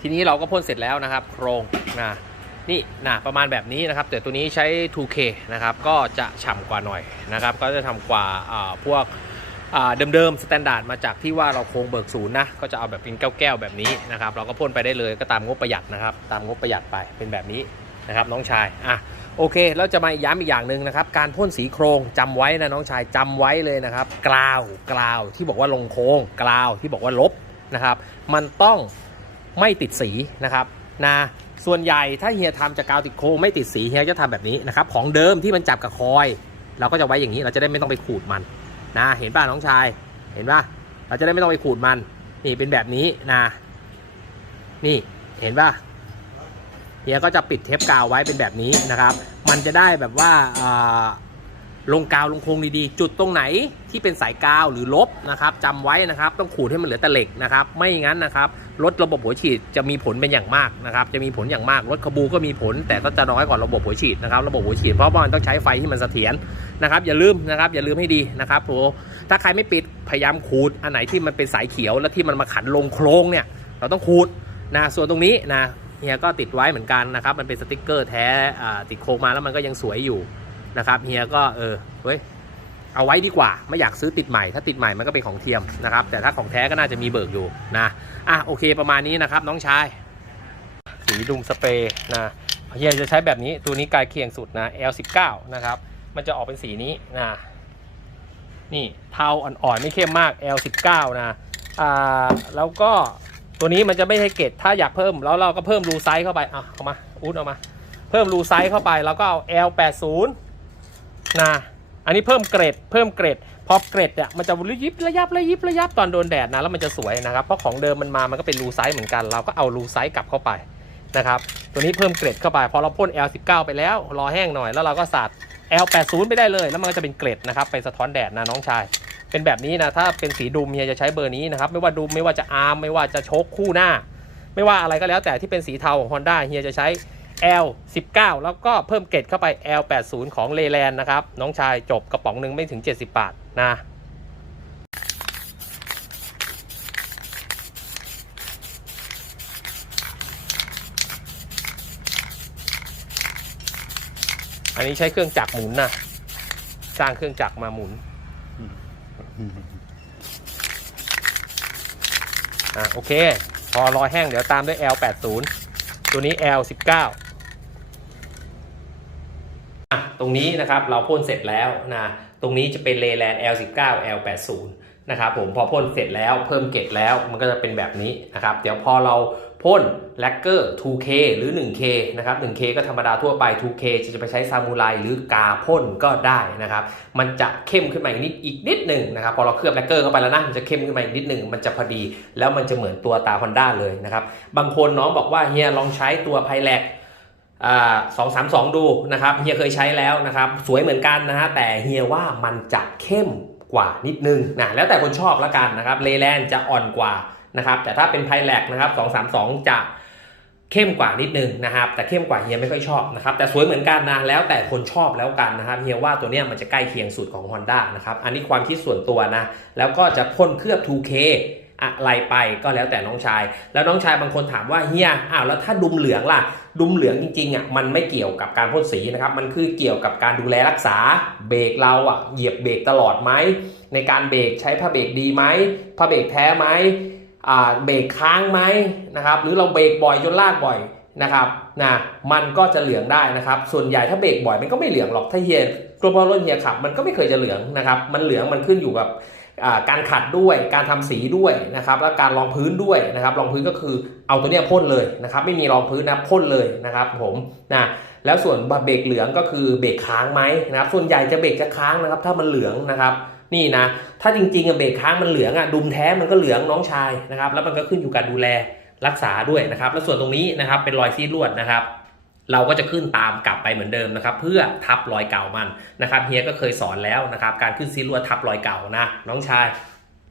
ทีนี้เราก็พ่นเสร็จแล้วนะครับ โครงนะนี่นะประมาณแบบนี้นะครับ แต่ตัวนี้ใช้ 2K นะครับ ก็จะฉ่ำกว่าหน่อยนะครับ ก็จะทำกว่าพวกเดิมๆสแตนดาร์ดมาจากที่ว่าเราโครงเบิกศูนย์นะก็จะเอาแบบเป็นแก้วๆแบบนี้นะครับ เราก็พ่นไปได้เลยก็ตามงบประหยัดนะครับ ตามงบประหยัดไปเป็นแบบนี้นะครับน้องชายอะโอเคแล้วจะมาย้ำอีกอย่างหนึ่งนะครับ การพ่นสีโครงจำไว้นะน้องชายจำไว้เลยนะครับ กลาวกลาวที่บอกว่าลงโค้งกลาวที่บอกว่าลบนะครับ มันต้อง ไม่ติดสีนะครับนะส่วนใหญ่ถ้าเฮียทำจากกาวติดโค้งไม่ติดสีเฮียจะทำแบบนี้นะครับของเดิมที่มันจับกับคอย เราก็จะไว้อย่างนี้เราจะได้ไม่ต้องไปขูดมันนะเห็นป่ะน้องชายเห็นป่ะเราจะได้ไม่ต้องไปขูดมันนี่เป็นแบบนี้นะนี่เห็นป่ะเฮียก็จะปิดเทปกาวไว้เป็นแบบนี้นะครับ มันจะได้แบบว่าอ่า ลงกาวลงโครงดีๆ จุดตรงไหนที่เป็นสายกาวหรือลบนะครับจำไว้นะครับ ต้องขูดให้มันเหลือแต่เหล็กนะครับ ไม่งั้นนะครับลดระบบหัวฉีดจะมีผลเป็นอย่างมากนะครับ จะมีผลอย่างมากรถขบูก็มีผล แต่ก็จะน้อยกว่าระบบหัวฉีดนะครับ ระบบหัวฉีดเพราะว่ามันต้องใช้ไฟที่มันเสถียรนะครับ อย่าลืมนะครับ อย่าลืมให้ดีนะครับโหถ้าใครไม่ปิดพยายามขูดอันไหนที่มันเป็นสายเขียวแล้วที่มันมาขันลงโครงเนี่ย เราต้องขูดนะส่วนตรงนี้นะเฮียก็ติดไว้เหมือนกันนะครับ มันเป็นสติกเกอร์แท้ติดโครงมาแล้วมันก็ยังสวยอยู่ นะครับเฮียก็เออเฮ้ยเอาไว้ดีกว่าไม่อยากซื้อติดใหม่ถ้าติดใหม่มันก็เป็นของเทียมนะครับ แต่ถ้าของแท้ก็น่าจะมีเบิกอยู่นะอะโอเคประมาณนี้นะครับน้องชายสีดุมสเปรย์นะเฮียจะใช้แบบนี้ตัวนี้กายเคียงสุดนะ L19 นะครับมันจะออกเป็นสีนี้นะนี่เทาอ่อนๆไม่เข้มมาก L19 นะอ่าแล้วก็ตัวนี้มันจะไม่ให้เกตถ้าอยากเพิ่มแล้วเราก็เพิ่มรูไซส์เข้าไปอะเอามาอูดเอามา เพิ่มรูไซส์เข้าไปแล้วก็เอา L80 นะอันนี้เพิ่มเกรดเพิ่มเกรดพอเกรดเนี่ยมันจะระยิบระยับระยิบระยับตอนโดนแดดนะแล้วมันจะสวยนะครับเพราะของเดิมมันมามันก็เป็นรูไซส์เหมือนกัน เราก็เอารูไซส์กลับเข้าไปนะครับตัวนี้เพิ่มเกรดเข้าไป พอเราพ่น L19 ไปแล้วรอแห้งหน่อยแล้วเราก็สาด L80 ไปได้เลย แล้วมันก็จะเป็นเกรดนะครับไปสะท้อนแดดนะน้องชาย เป็นแบบนี้นะถ้าเป็นสีดูมเฮียจะใช้เบอร์นี้นะครับไม่ว่าดูมไม่ว่าจะอาร์มไม่ว่าจะโชคคู่หน้า ไม่ว่าอะไรก็แล้วแต่ที่เป็นสีเทาของ Honda เฮียจะใช้ L19 แล้วก็เพิ่มเกรดเข้าไป L80 ของเลแลนนะครับ น้องชายจบกระป๋องหนึ่งไม่ถึง 70 บาทนะอันนี้ใช้เครื่องจักรหมุนนะสร้างเครื่องจักรมาหมุนอะโอเค พอรอแห้งเดี๋ยวตามด้วย L80 ตัวนี้ L19 ตรงนี้นะครับเราพ่นเสร็จแล้วนะตรงนี้จะเป็นเลแลน L19 L80 นะครับผมพอพ่นเสร็จแล้วเพิ่มเกรดแล้วมันก็จะเป็นแบบนี้นะครับ เดี๋ยวพอเราพ่นแลกเกอร์ 2K หรือ 1K นะครับ 1K ก็ธรรมดาทั่วไป 2K จะไปใช้ซามูไรหรือกาพ่นก็ได้นะครับ มันจะเข้มขึ้นมาอีกนิดอีกนิดหนึ่งนะครับ พอเราเคลือบแลกเกอร์เข้าไปแล้วนะ มันจะเข้มขึ้นมาอีกนิดหนึ่งมันจะพอดี แล้วมันจะเหมือนตัวตา Honda เลยนะครับ บางคนน้องบอกว่าเฮียลองใช้ตัวไพแลก สองสามสองดูนะครับเฮียเคยใช้แล้วนะครับสวยเหมือนกันนะฮะแต่เฮียว่ามันจะเข้มกว่านิดนึงนะแล้วแต่คนชอบละกันนะครับเลแลนจะอ่อนกว่านะครับแต่ถ้าเป็นไพแลกนะครับสองสามสองจะเข้มกว่านิดนึงนะครับแต่เข้มกว่าเฮียไม่ค่อยชอบนะครับแต่สวยเหมือนกันนะแล้วแต่คนชอบแล้วกันนะครับเฮียว่าตัวเนี้ยมันจะใกล้เคียงสุดของ Honda นะครับอันนี้ความคิดส่วนตัวนะแล้วก็จะพ่นเคลือบ 2K อะไรไปก็แล้วแต่น้องชาย แล้วน้องชายบางคนถามว่าเฮียอ้าวแล้วถ้าดุมเหลืองล่ะ ดุมเหลืองจริงๆอะมันไม่เกี่ยวกับการพ่นสีนะครับ มันคือเกี่ยวกับการดูแลรักษาเบรกเราอะเหยียบเบรกตลอดไหมในการเบรกใช้ผ้าเบรกดีไหมผ้าเบรกแท้ไหมอ่าเบรกค้างไหมนะครับหรือเราเบรกบ่อยจนลากบ่อยนะครับนะมันก็จะเหลืองได้นะครับ ส่วนใหญ่ถ้าเบรกบ่อยมันก็ไม่เหลืองหรอกถ้าเฮียตัวพอรถเฮียขับมันก็ไม่เคยจะเหลืองนะครับ มันเหลืองมันขึ้นอยู่กับ การขัดด้วยการทำสีด้วยนะครับแล้วการรองพื้นด้วยนะครับรองพื้นก็คือเอาตัวเนี้ยพ่นเลยนะครับไม่มีรองพื้นนะพ่นเลยนะครับผมนะแล้วส่วนเบรกเหลืองก็คือเบรกค้างไหมนะครับส่วนใหญ่จะเบรกจะค้างนะครับถ้ามันเหลืองนะครับนี่นะถ้าจริงๆเบรกค้างมันเหลืองอะดุมแท้มันก็เหลืองน้องชายนะครับแล้วมันก็ขึ้นอยู่กับดูแลรักษาด้วยนะครับ แล้วส่วนตรงนี้นะครับเป็นรอยซีดลวดนะครับ เราก็จะขึ้นตามกลับไปเหมือนเดิมนะครับ เพื่อทับรอยเก่ามันนะครับเฮียก็เคยสอนแล้วนะครับ การขึ้นซีลวทับรอยเก่านะ น้องชาย